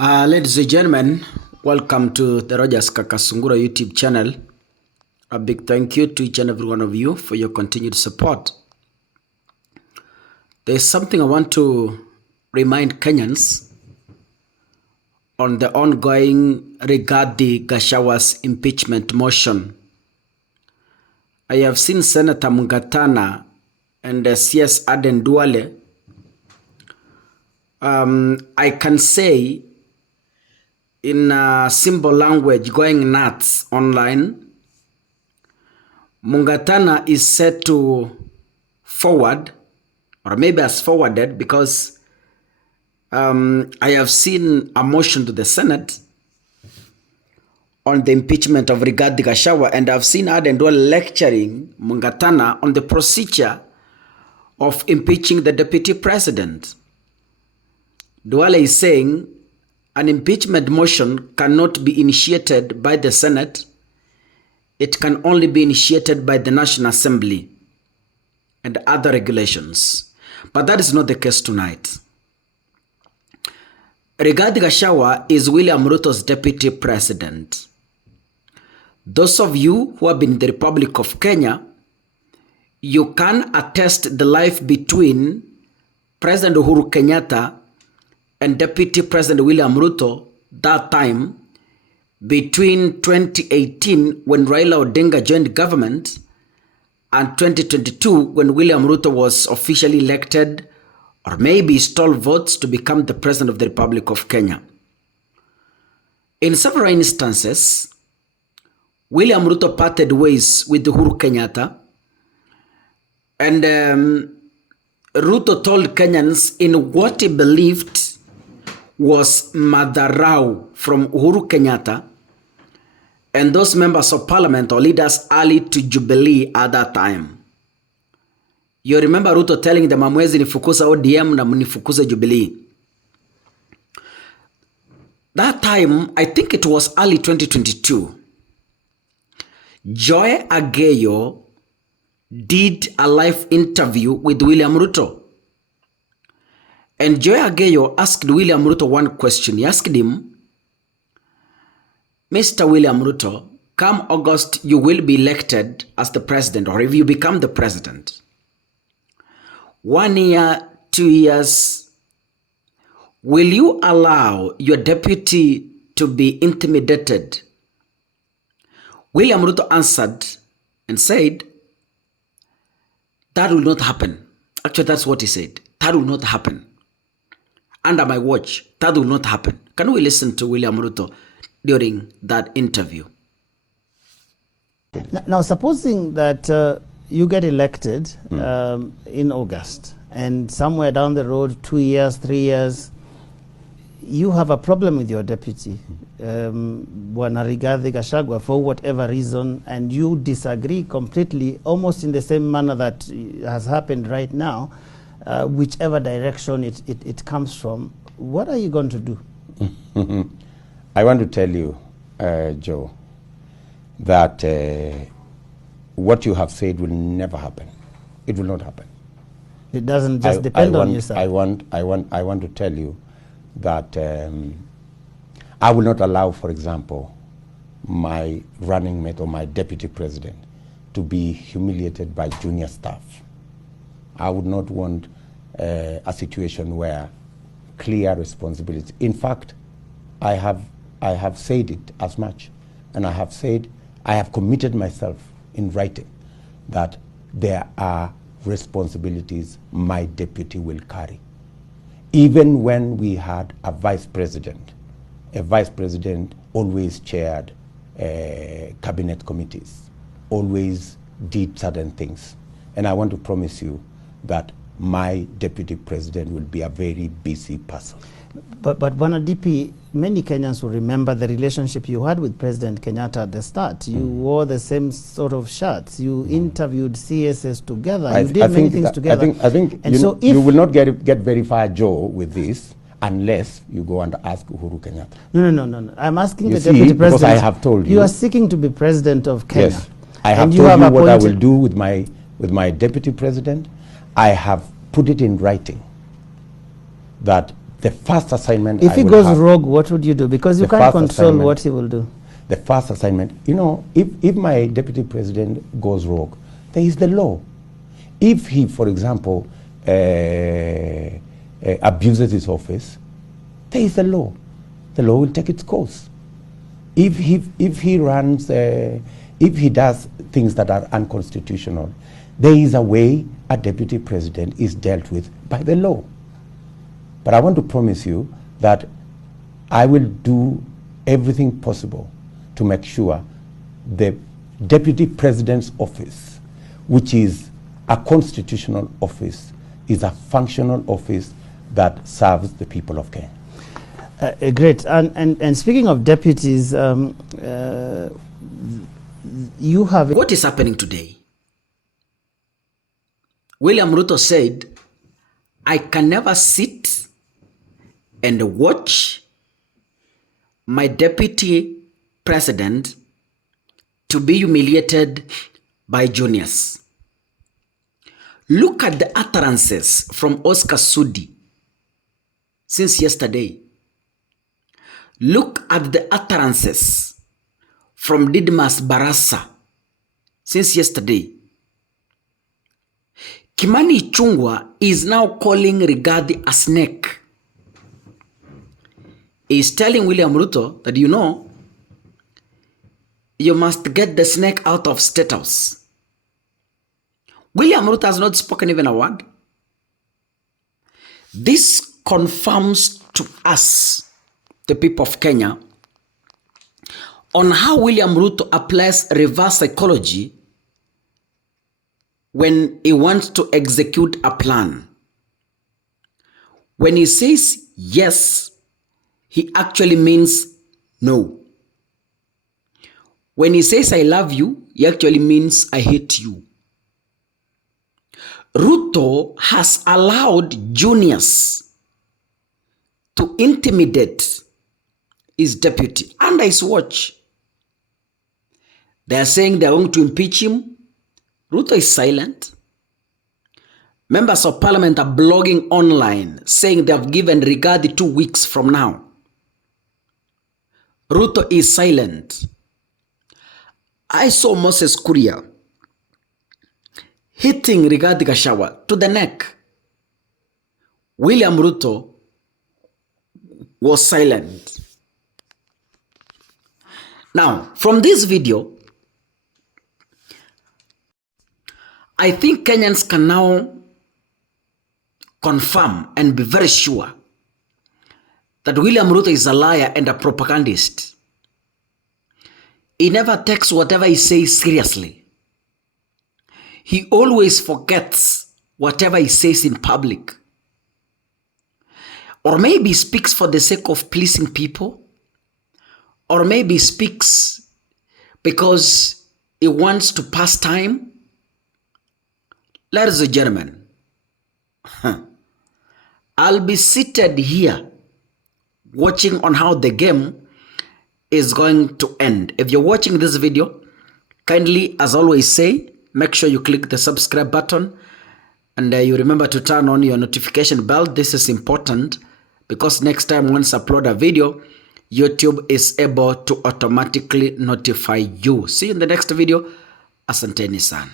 Ladies and gentlemen, welcome to the Rogers Kakasungura YouTube channel. A big thank you to each and every one of you for your continued support. There's something I want to remind Kenyans on the ongoing Rigathi Gachagwa's impeachment motion. I have seen Senator Mungatana and CS Aden Duale. I can say in simple language going nuts online. Mungatana is set to forward, or maybe has forwarded, because I have seen a motion to the Senate on the impeachment of Rigathi Gachagua, and I've seen Aden Duale lecturing Mungatana on the procedure of impeaching the deputy president. Duale is saying an impeachment motion cannot be initiated by the Senate. It can only be initiated by the National Assembly and other regulations. But that is not the case tonight. Rigathi Gachagua is William Ruto's deputy president. Those of you who have been in the Republic of Kenya, you can attest the life between President Uhuru Kenyatta and Deputy President William Ruto that time, between 2018 when Raila Odinga joined government and 2022 when William Ruto was officially elected, or maybe stole votes to become the President of the Republic of Kenya. In several instances, William Ruto parted ways with Uhuru Kenyatta, and Ruto told Kenyans in what he believed was madharau from Uhuru Kenyatta and those members of parliament or leaders allied to Jubilee at that time. You remember Ruto telling them, amwezi nifukuza ODM na mnifukuza Jubilee. That time, I think it was early 2022, Joy Ageyo did a live interview with William Ruto. And Joy Ageyo asked William Ruto one question. He asked him, Mr. William Ruto, come August, you will be elected as the president, or if you become the president. 1 year, 2 years, will you allow your deputy to be intimidated? William Ruto answered and said, that will not happen. Actually, that's what he said. That will not happen. Under my watch, that will not happen. Can we listen to William Ruto during that interview? Now, supposing that you get elected in August, and somewhere down the road, 2 years, 3 years, you have a problem with your deputy, Bwana Rigathi Gachagua, for whatever reason, and you disagree completely, almost in the same manner that has happened right now, whichever direction it comes from, what are you going to do? I want to tell you, Joe, that what you have said will never happen. It will not happen. It doesn't just depend on yourself. I want to tell you that I will not allow, for example, my running mate or my deputy president to be humiliated by junior staff. I would not want a situation where clear responsibility. In fact, I have said it as much, and I have committed myself in writing that there are responsibilities my deputy will carry. Even when we had a vice president always chaired cabinet committees, always did certain things. And I want to promise you that my deputy president will be a very busy person. But Bwana DP, many Kenyans will remember the relationship you had with President Kenyatta at the start. You wore the same sort of shirts. You interviewed CSS together. You did many things together. I think you will not get very far, Joe, with this unless you go and ask Uhuru Kenyatta. No. I'm asking the deputy president. Because I have told you. You are seeking to be president of Kenya. Yes, I have told you what I will do with my deputy president. I have put it in writing that The first assignment If I he will goes have, rogue, what would you do? Because you The can't first control assignment- what he will do. the first assignment, you know, if my deputy president goes rogue, there is the law. If he, for example, abuses his office, there is the law. The law will take its course. If he runs, if he does things that are unconstitutional, there is a way a deputy president is dealt with by the law. But I want to promise you that I will do everything possible to make sure the deputy president's office, which is a constitutional office, is a functional office that serves the people of Kenya. Great. And speaking of deputies, you have... What is happening today? William Ruto said, I can never sit and watch my deputy president to be humiliated by juniors. Look at the utterances from Oscar Sudi since yesterday. Look at the utterances from Didmas Barasa since yesterday. Kimani Ichung'wah is now calling Rigathi a snake. He is telling William Ruto that, you know, you must get the snake out of State House. William Ruto has not spoken even a word. This confirms to us, the people of Kenya, on how William Ruto applies reverse psychology when he wants to execute a plan. When he says yes, he actually means no. When he says I love you, he actually means I hate you. Ruto has allowed juniors to intimidate his deputy under his watch. They are saying they are going to impeach him. Ruto is silent. Members of parliament are blogging online saying they have given Rigathi 2 weeks from now. Ruto is silent. I saw Moses Kuria hitting Rigathi Gachagua to the neck. William Ruto was silent. Now, from this video, I think Kenyans can now confirm and be very sure that William Ruto is a liar and a propagandist. He never takes whatever he says seriously. He always forgets whatever he says in public. Or maybe speaks for the sake of pleasing people. Or maybe speaks because he wants to pass time. Ladies and gentlemen, I'll be seated here watching on how the game is going to end. If you're watching this video, kindly, as always say, make sure you click the subscribe button and you remember to turn on your notification bell. This is important because next time once I upload a video, YouTube is able to automatically notify you. See you in the next video. Asanteni sana.